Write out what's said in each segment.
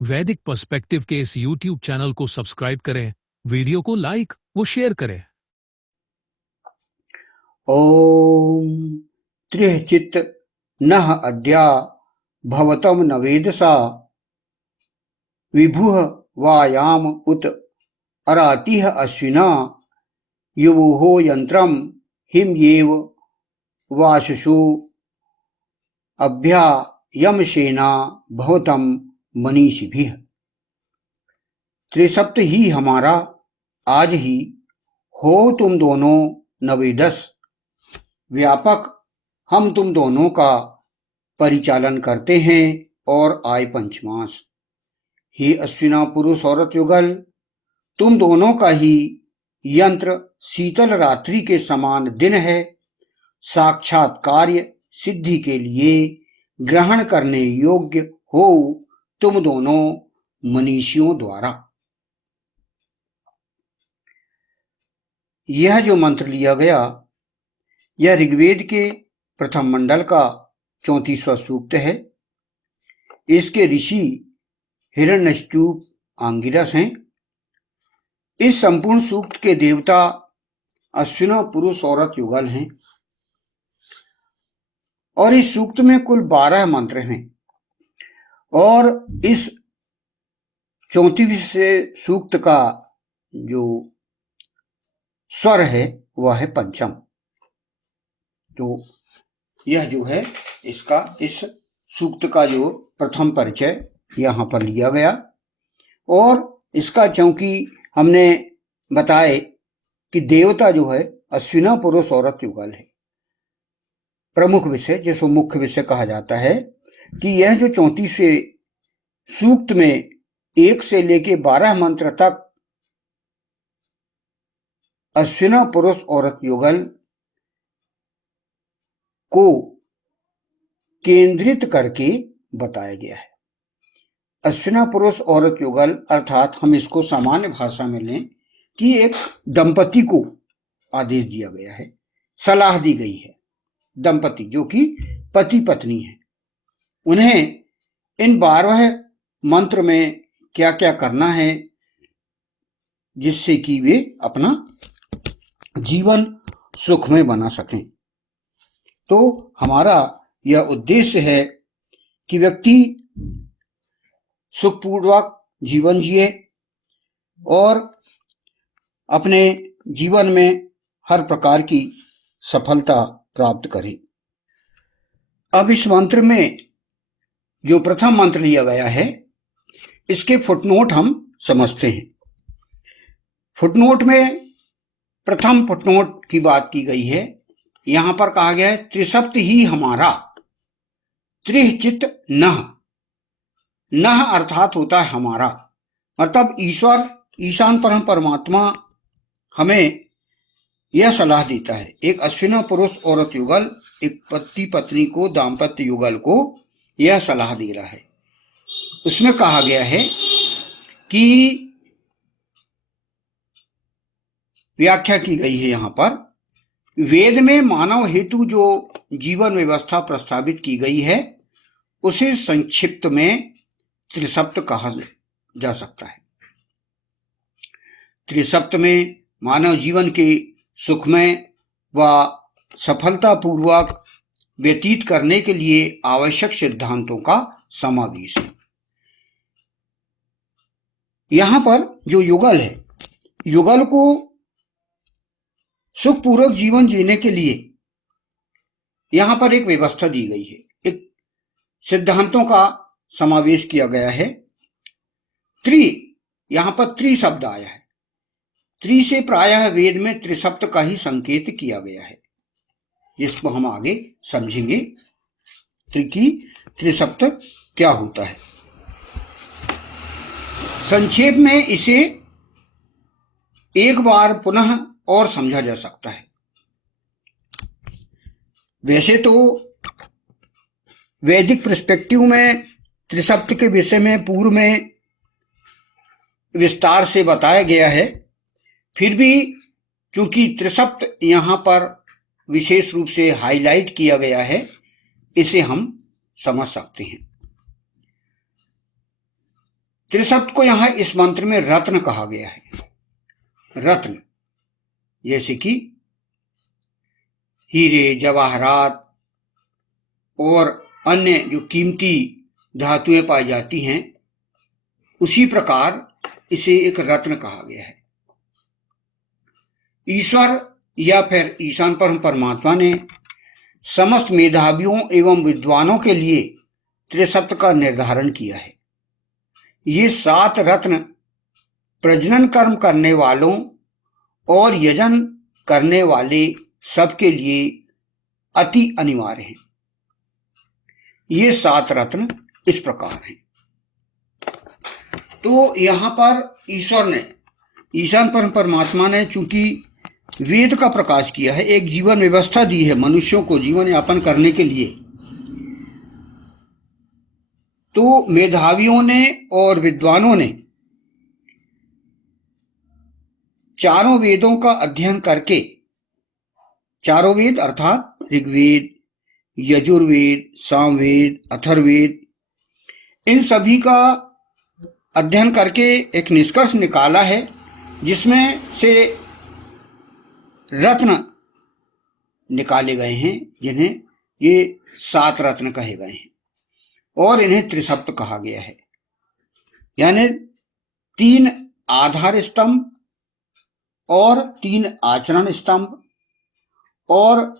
वैदिक पर्सपेक्टिव के इस YouTube चैनल को सब्सक्राइब करें, वीडियो को लाइक व शेयर करें। ओम त्रिचित नः अद्या भवतम नवेदसा विभुः वायाम उत अरातिः अश्विना युवोः यंत्रम हिमयेव वाशसु अभ्यायमसेना भवतम मनीषिभिः। त्रिसप्त ही हमारा, आज ही हो तुम दोनों नवेदस, व्यापक हम तुम दोनों का परिचालन करते हैं और आय पंचमास। हे अश्विना पुरुष औरत युगल, तुम दोनों का ही यंत्र शीतल रात्रि के समान दिन है, साक्षात कार्य सिद्धि के लिए ग्रहण करने योग्य हो तुम दोनों मनीषियों द्वारा। यह जो मंत्र लिया गया, यह ऋग्वेद के प्रथम मंडल का 34वां सूक्त है। इसके ऋषि हिरण्यकशिपु आंगिरस हैं। इस संपूर्ण सूक्त के देवता अश्विना पुरुष औरत युगल हैं और इस सूक्त में कुल 12 मंत्र हैं और इस 34वें सूक्त का जो स्वर है वह है पंचम। तो यह जो है इसका इस सूक्त का जो प्रथम परिचय यहां पर लिया गया और इसका चूंकि हमने बताए कि देवता जो है अश्विना पुरुष औरत युगल है, प्रमुख विषय जिसको मुख्य विषय कहा जाता है, कि यह जो 34वें सूक्त में 1 से लेके 12 मंत्र तक अश्विना पुरुष औरत युगल को केंद्रित करके बताया गया है। अश्विना पुरुष औरत युगल अर्थात हम इसको सामान्य भाषा में लें कि एक दंपति को आदेश दिया गया है, सलाह दी गई है। दंपति जो कि पति पत्नी है, उन्हें इन 12 मंत्र में क्या क्या करना है जिससे कि वे अपना जीवन सुखमय बना सकें। तो हमारा यह उद्देश्य है कि व्यक्ति सुखपूर्वक जीवन जिए और अपने जीवन में हर प्रकार की सफलता प्राप्त करे। अब इस मंत्र में जो प्रथम मंत्र लिया गया है, इसके फुटनोट हम समझते हैं। फुटनोट में प्रथम फुटनोट की बात की गई है। यहां पर कहा गया है त्रिसप्त ही हमारा, त्रिचित नः। नः अर्थात होता है हमारा, मतलब ईश्वर ईशान परम परमात्मा हमें यह सलाह देता है। एक अश्विना पुरुष औरत युगल एक पति पत्नी को, दाम्पत्य युगल को यह सलाह दे रहा है। उसमें कहा गया है कि व्याख्या की गई है यहां पर, वेद में मानव हेतु जो जीवन व्यवस्था प्रस्तावित की गई है उसे संक्षिप्त में त्रिसप्त कहा जा सकता है। त्रिसप्त में मानव जीवन के सुखमय व सफलतापूर्वक व्यतीत करने के लिए आवश्यक सिद्धांतों का समावेश है। यहां पर जो युगल है, युगल को सुखपूर्वक जीवन जीने के लिए यहां पर एक व्यवस्था दी गई है, एक सिद्धांतों का समावेश किया गया है। यहां पर त्रि शब्द आया है। त्रि से प्रायः वेद में त्रिसप्त का ही संकेत किया गया है, जिसको हम आगे समझेंगे त्रिसप्त क्या होता है। संक्षेप में इसे एक बार पुनः और समझा जा सकता है। वैसे तो वैदिक पर्सपेक्टिव में त्रिसप्त के विषय में पूर्व में विस्तार से बताया गया है, फिर भी क्योंकि त्रिसप्त यहां पर विशेष रूप से हाईलाइट किया गया है, इसे हम समझ सकते हैं। त्रिशब्द को यहां इस मंत्र में रत्न कहा गया है। रत्न जैसे कि हीरे, जवाहरात और अन्य जो कीमती धातुएं पाई जाती हैं, उसी प्रकार इसे एक रत्न कहा गया है। ईश्वर या फिर ईशान परमात्मा ने समस्त मेधावियों एवं विद्वानों के लिए त्रिशब्द का निर्धारण किया है। ये 7 रत्न प्रजनन कर्म करने वालों और यजन करने वाले सबके लिए अति अनिवार्य हैं। ये 7 रत्न इस प्रकार हैं। तो यहां पर ईश्वर ने, ईशान परमात्मा ने चूंकि वेद का प्रकाश किया है, एक जीवन व्यवस्था दी है मनुष्यों को जीवन यापन करने के लिए, तो मेधावियों ने और विद्वानों ने चारों वेदों का अध्ययन करके, चारों वेद अर्थात ऋग्वेद, यजुर्वेद, सामवेद, अथर्ववेद, इन सभी का अध्ययन करके एक निष्कर्ष निकाला है, जिसमें से रत्न निकाले गए हैं, जिन्हें ये 7 रत्न कहे गए हैं और इन्हें त्रिशब्द कहा गया है। यानी 3 आधार स्तंभ और 3 आचरण स्तंभ और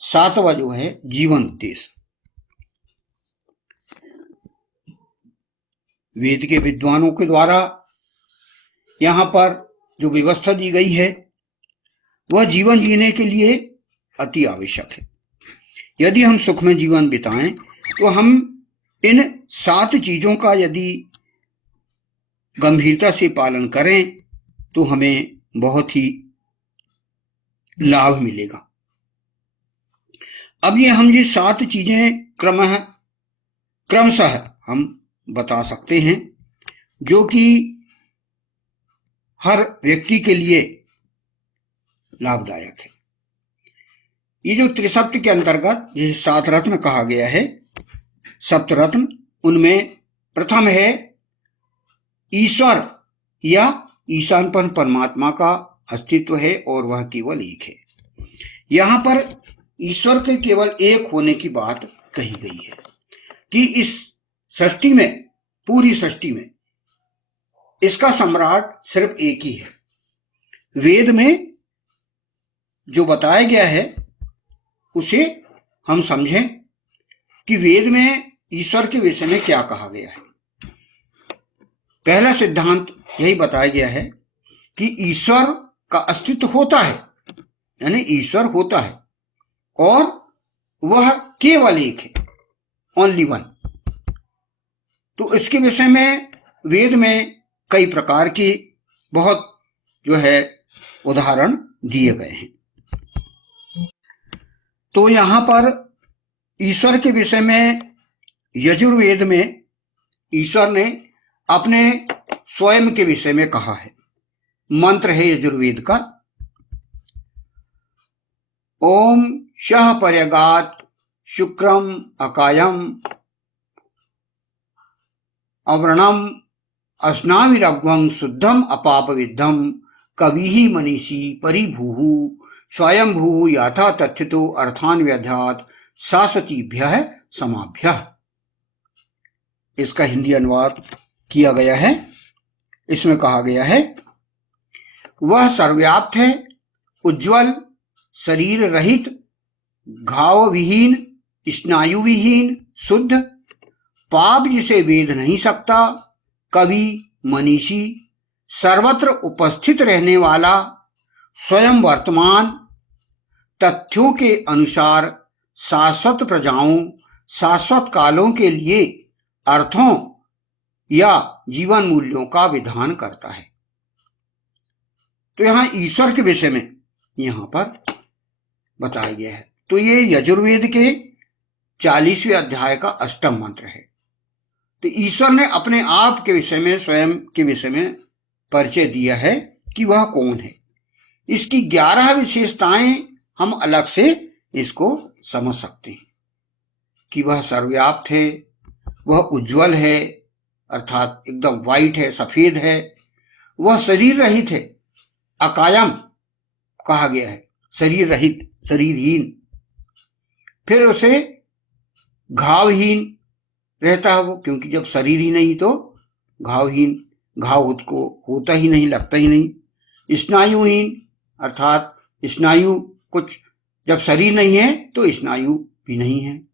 7वां जो है जीवन उद्देश्य। वेद के विद्वानों के द्वारा यहां पर जो व्यवस्था दी गई है वह जीवन जीने के लिए अति आवश्यक है। यदि हम सुखमय जीवन बिताएं तो हम इन 7 चीजों का यदि गंभीरता से पालन करें तो हमें बहुत ही लाभ मिलेगा। अब हम ये 7 चीजें क्रमशः हम बता सकते हैं, जो कि हर व्यक्ति के लिए लाभदायक है। ये जो त्रिशब्द के अंतर्गत ये 7 रत्न कहा गया है, सप्तरत्न, उनमें प्रथम है ईश्वर या ईशान परमात्मा का अस्तित्व है और वह केवल एक है। यहां पर ईश्वर के केवल एक होने की बात कही गई है कि इस सृष्टि में, पूरी सृष्टि में इसका सम्राट सिर्फ एक ही है। वेद में जो बताया गया है उसे हम समझें कि वेद में ईश्वर के विषय में क्या कहा गया है। पहला सिद्धांत यही बताया गया है कि ईश्वर का अस्तित्व होता है, यानी ईश्वर होता है और वह केवल एक है, ओनली वन। तो इसके विषय में वेद में कई प्रकार की बहुत जो है उदाहरण दिए गए हैं। तो यहां पर ईश्वर के विषय में यजुर्वेद में ईश्वर ने अपने स्वयं के विषय में कहा है। मंत्र है यजुर्वेद का, ओम शः पर्यगात शुक्रम अकायम अवर्णम अस्नाविरग्वं शुद्धम अपाप विद्धम कविहि मनीषी परिभूहु स्वयंभू याथा तथ्यतो अर्थान व्यध्यात शाश्वतीभ्यः समाभ्यः। इसका हिंदी अनुवाद किया गया है। इसमें कहा गया है, वह सर्वव्याप्त है, उज्ज्वल, शरीर रहित, घाव विहीन, स्नायु विहीन, शुद्ध, पाप जिसे वेद नहीं सकता, कवि, मनीषी, सर्वत्र उपस्थित रहने वाला, स्वयं वर्तमान, तथ्यों के अनुसार शाश्वत प्रजाओं, शाश्वत कालों के लिए अर्थों या जीवन मूल्यों का विधान करता है। तो यहां ईश्वर के विषय में यहां पर बताया गया है। तो ये यजुर्वेद के 40वें अध्याय का 8वां मंत्र है। तो ईश्वर ने अपने आप के विषय में, स्वयं के विषय में परिचय दिया है कि वह कौन है। इसकी 11 विशेषताएं हम अलग से इसको समझ सकते हैं कि वह सर्वव्याप्त है, वह उज्ज्वल है, अर्थात एकदम वाइट है, सफेद है, वह शरीर रहित है, अकायम कहा गया है, शरीर रहित, शरीरहीन। फिर उसे घावहीन रहता है वो, क्योंकि जब शरीर ही नहीं तो घावहीन, घाव उसको होता ही नहीं, लगता ही नहीं। स्नायुहीन अर्थात स्नायु कुछ, जब शरीर नहीं है तो स्नायु भी नहीं है।